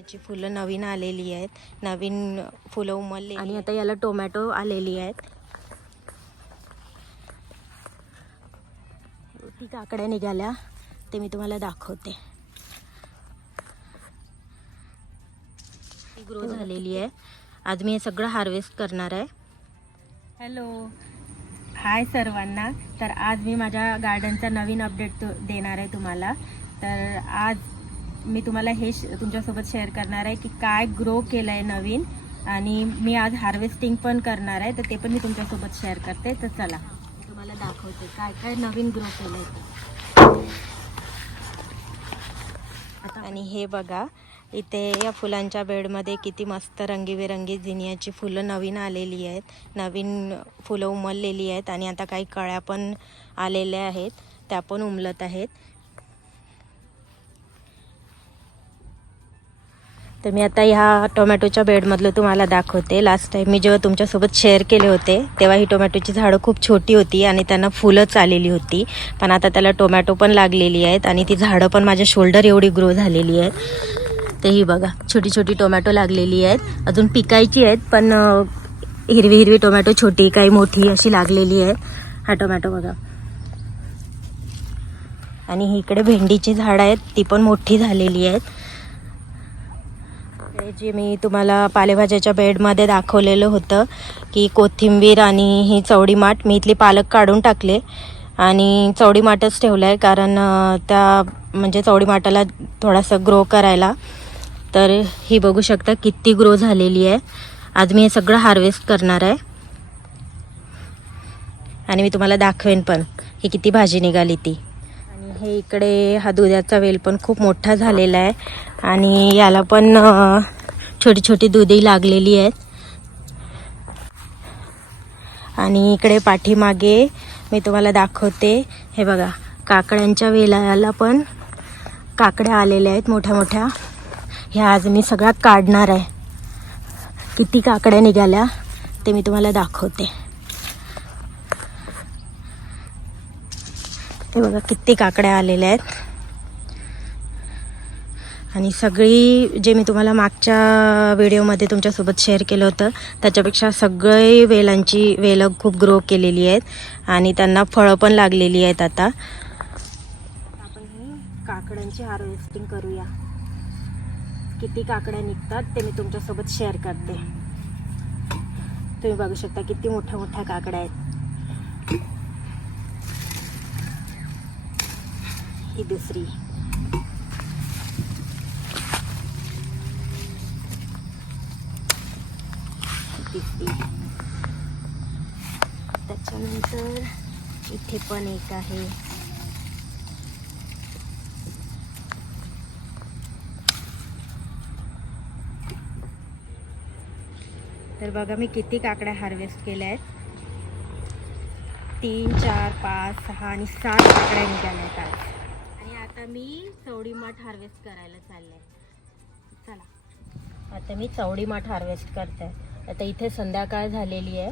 याची फुलं नवीन आलेली आहेत. नवीन फुलं उमलली आणि आता याला टोमॅटो आलेली आहेत. ती काकड्या निघाल्या. ते मी तुम्हाला दाखवते. ग्रो झालेली आहे. आज मी हे सगळं हार्वेस्ट करणार आहे. हॅलो हाय सर्वांना. तर आज मी माझ्या गार्डनचा नवीन अपडेट देणार आहे तुम्हाला. तर आज मी तुम्हाला हे तुमच्यासोबत शेअर करणार आहे की काय ग्रो केलं आहे नवीन आणि मी आज हार्वेस्टिंग पण करणार आहे तर ते पण मी तुमच्यासोबत शेअर करते. तर चला. तुम्हाला दाखवते काय काय नवीन ग्रो केलं आहे आणि हे बघा इथे या फुलांच्या बेडमध्ये किती मस्त रंगीबेरंगी जिनियाची फुलं नवीन आलेली आहेत. नवीन फुलं उमललेली आहेत आणि आता काही कळ्या पण आलेल्या आहेत. त्या पण उमलत आहेत. तर मी आता ह्या टोमॅटोच्या बेडमधलं तुम्हाला दाखवते. लास्ट टाईम मी जेव्हा तुमच्यासोबत शेअर केले होते तेव्हा ही टोमॅटोची झाडं खूप छोटी होती आणि त्यांना फुलंच आलेली होती. पण आता त्याला टोमॅटो पण लागलेली आहेत आणि ती झाडं पण माझ्या शोल्डर एवढी ग्रो झालेली आहेत. तेही ही बघा छोटी छोटी टोमॅटो लागलेली आहेत. अजून पिकायची आहेत पण हिरवी हिरवी टोमॅटो छोटी काही मोठी अशी लागलेली आहे हा टोमॅटो बघा. आणि इकडे भेंडीची झाडं आहेत ती पण मोठी झालेली आहेत. जे मी तुम्हाला पालेभाज्याच्या बेडमध्ये दाखवलेलं होतं की कोथिंबीर आणि ही चवडी माठ मी इथली पालक काढून टाकले. आणि चवडी माठच ठेवलं आहे कारण त्या म्हणजे चवडी माठाला थोडासा ग्रो करायला. तर ही बघू शकता किती ग्रो झालेली आहे. आज मी हे सगळं हार्वेस्ट करणार आहे. आणि मी तुम्हाला दाखवेन पण ही किती भाजी निघाली ती. आणि हे इकडे हा दुधाचा वेल पण खूप मोठा झालेला आहे. आणि याला पण छोटी छोटी दुधी लागलेली आहेत. आणि इकडे पाठीमागे मी तुम्हाला दाखवते. हे बघा काकड्यांच्या वेलाला पण काकड्या आलेल्या आहेत मोठ्या मोठ्या ह्या आज मी सगळ्या काढणार आहे. किती काकड्या निघाल्या ते मी तुम्हाला दाखवते. हे बघा किती काकड्या आलेल्या आहेत. आणि सगळी जे मी तुम्हाला मागच्या व्हिडिओमध्ये तुमच्यासोबत शेअर केलं होतं त्याच्यापेक्षा सगळे वेलांची वेलं खूप ग्रो केलेली आहेत आणि त्यांना फळं पण लागलेली आहेत आता. आपण ही काकड्यांची हार्वेस्टिंग करूया. किती काकड्या निघतात ते मी तुमच्यासोबत शेअर करते. तुम्ही बघू शकता किती मोठ्या मोठ्या काकड्या आहेत. ही दुसरी. त्याच्यानंतर इथे पण एक आहे. तर बघा मी किती काकड्या हार्वेस्ट केल्या आहेत. तीन चार पाच सहा आणि सात काकड्या निघाल्या आहेत आज. आणि आता मी चवडी माठ हार्वेस्ट करायला चालले चला. आता मी चवडी माठ हार्वेस्ट करते. आता इथे संध्याकाळ झालेली आहे.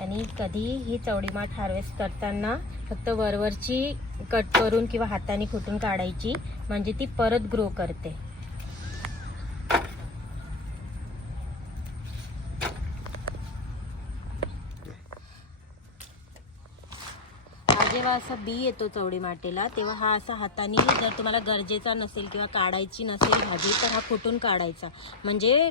आणि कधी ही चवडीमाठ हार्वेस्ट करताना फक्त वरवरची कट करून किंवा हाताने खुटून काढायची म्हणजे ती परत ग्रो करते. जेव्हा असा बी येतो चवडी माटेला तेव्हा हा असा हाताने जर तुम्हाला गरजेचा नसेल किंवा काढायची नसेल भाजी तर हा फुटून काढायचा. म्हणजे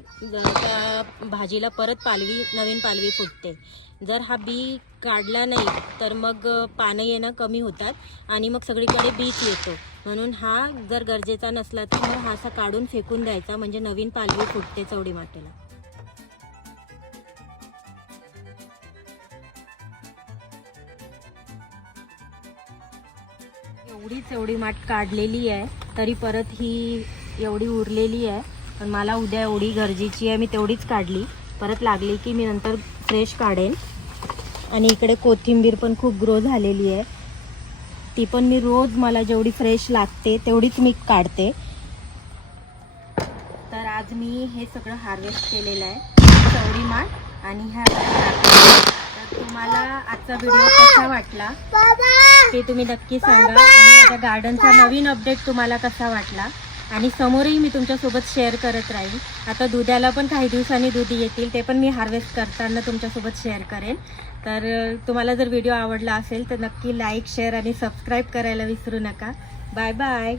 त्या भाजीला परत पालवी नवीन पालवी फुटते. जर हा बी काढला नाही तर मग पानं येणं कमी होतात आणि मग सगळीकडे बीच येतो. म्हणून हा जर गरजेचा नसला तर मग हा असा काढून फेकून द्यायचा म्हणजे नवीन पालवी फुटते चवडी माटेला एवढीच एवढी माठ काढलेली आहे तरी परत ही एवढी उरलेली आहे. पण मला उद्या एवढी गरजेची आहे मी तेवढीच काढली. परत लागली की मी नंतर फ्रेश काढेन. आणि इकडे कोथिंबीर पण खूप ग्रो झालेली आहे. ती पण मी रोज मला जेवढी फ्रेश लागते तेवढीच मी काढते. तर आज मी हे सगळं हार्वेस्ट केलेलं आहे चवडी माठ. आणि ह्या तुम्हाला आजचा व्हिडिओ कसा वाटला? ते तुम्ही नक्की सांगा. आणि माझ्या गार्डनचा नवीन अपडेट तुम्हाला कसा वाटला? आणि समोरही मी तुमच्यासोबत शेअर करत राहील आता दुधाला पण काही दिवसांनी दूध येतील ते पण मी हार्वेस्ट करताना तुमच्यासोबत शेअर करेन. तर तुम्हाला जर व्हिडिओ आवडला असेल तर नक्की लाईक शेअर आणि सबस्क्राईब करायला विसरू नका. Bye bye